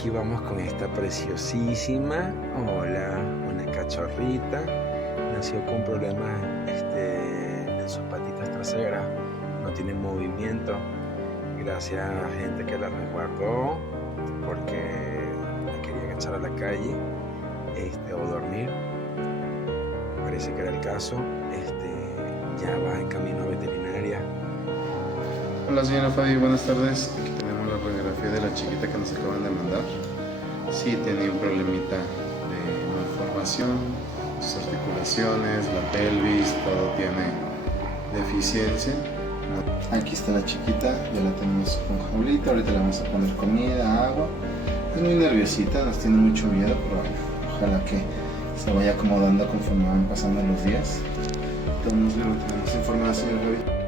Aquí vamos con esta preciosísima, hola, una cachorrita. Nació con problemas en sus patitas traseras, no tiene movimiento. Gracias a la gente que la resguardó porque la querían echar a la calle o dormir. Parece que era el caso. Ya va en camino a veterinaria. Hola señora Fabi, buenas tardes. Aquí tenemos la radiografía de la chiquita que nos acaban de mandar. Sí, tiene un problemita de malformación, sus articulaciones, la pelvis, todo tiene deficiencia. Aquí está la chiquita, ya la tenemos con jaulita, ahorita le vamos a poner comida, agua. Es muy nerviosita, nos tiene mucho miedo, pero ojalá que se vaya acomodando conforme van pasando los días. Entonces lo tenemos informada, señor Fabi.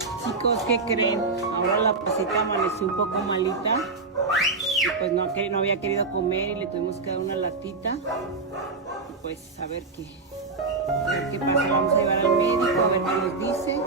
Chicos, ¿qué creen? Ahora la pasita amaneció un poco malita y pues no había querido comer y le tuvimos que dar una latita. Y pues a ver qué pasa. Vamos a llevar al médico a ver qué nos dice.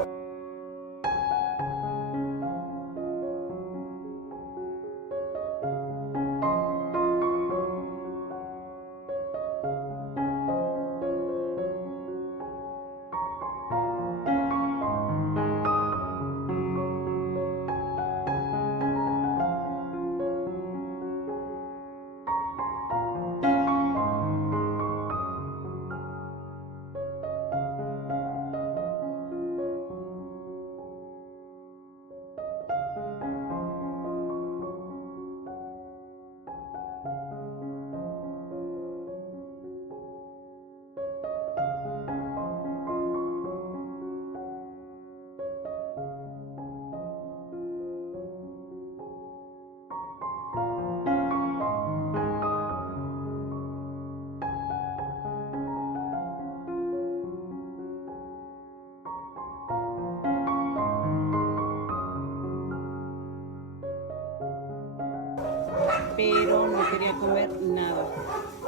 Pero no quería comer nada.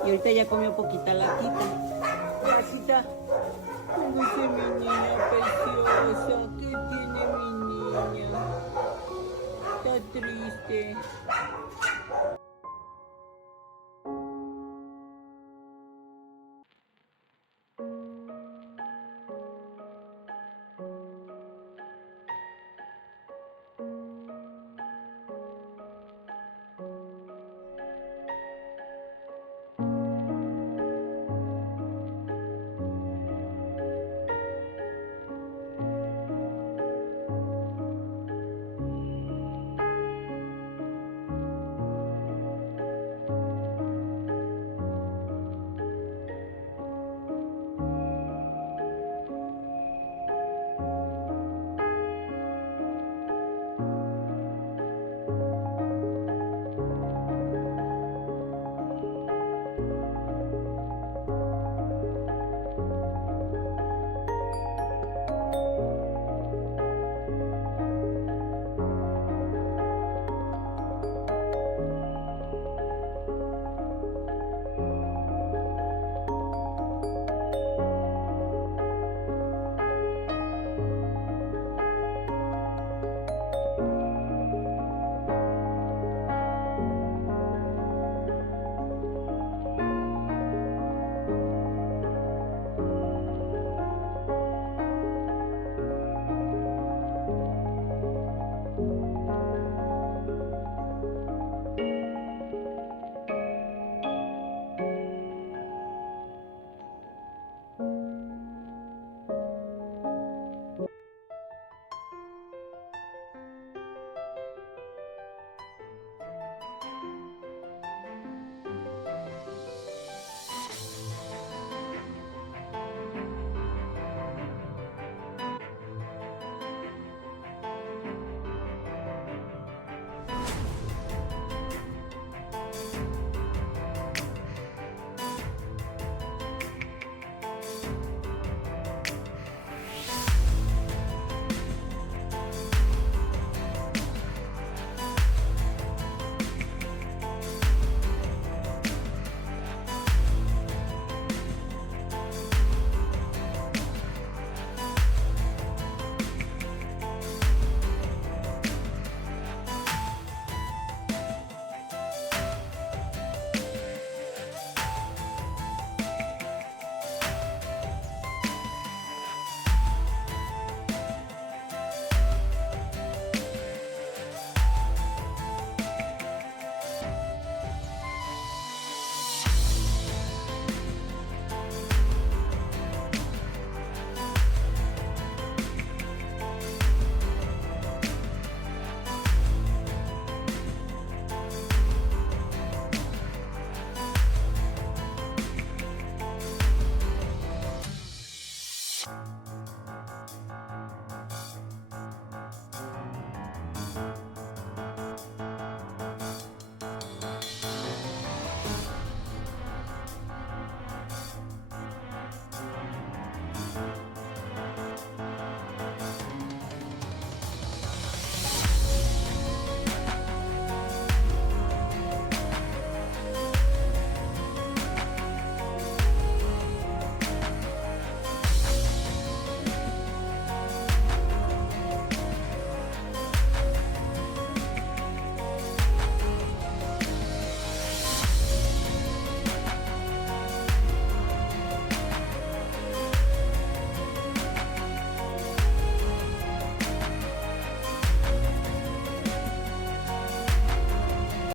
Y ahorita ya comió poquita latita. Pasita, dice mi niña preciosa, ¿qué tiene mi niña? Está triste.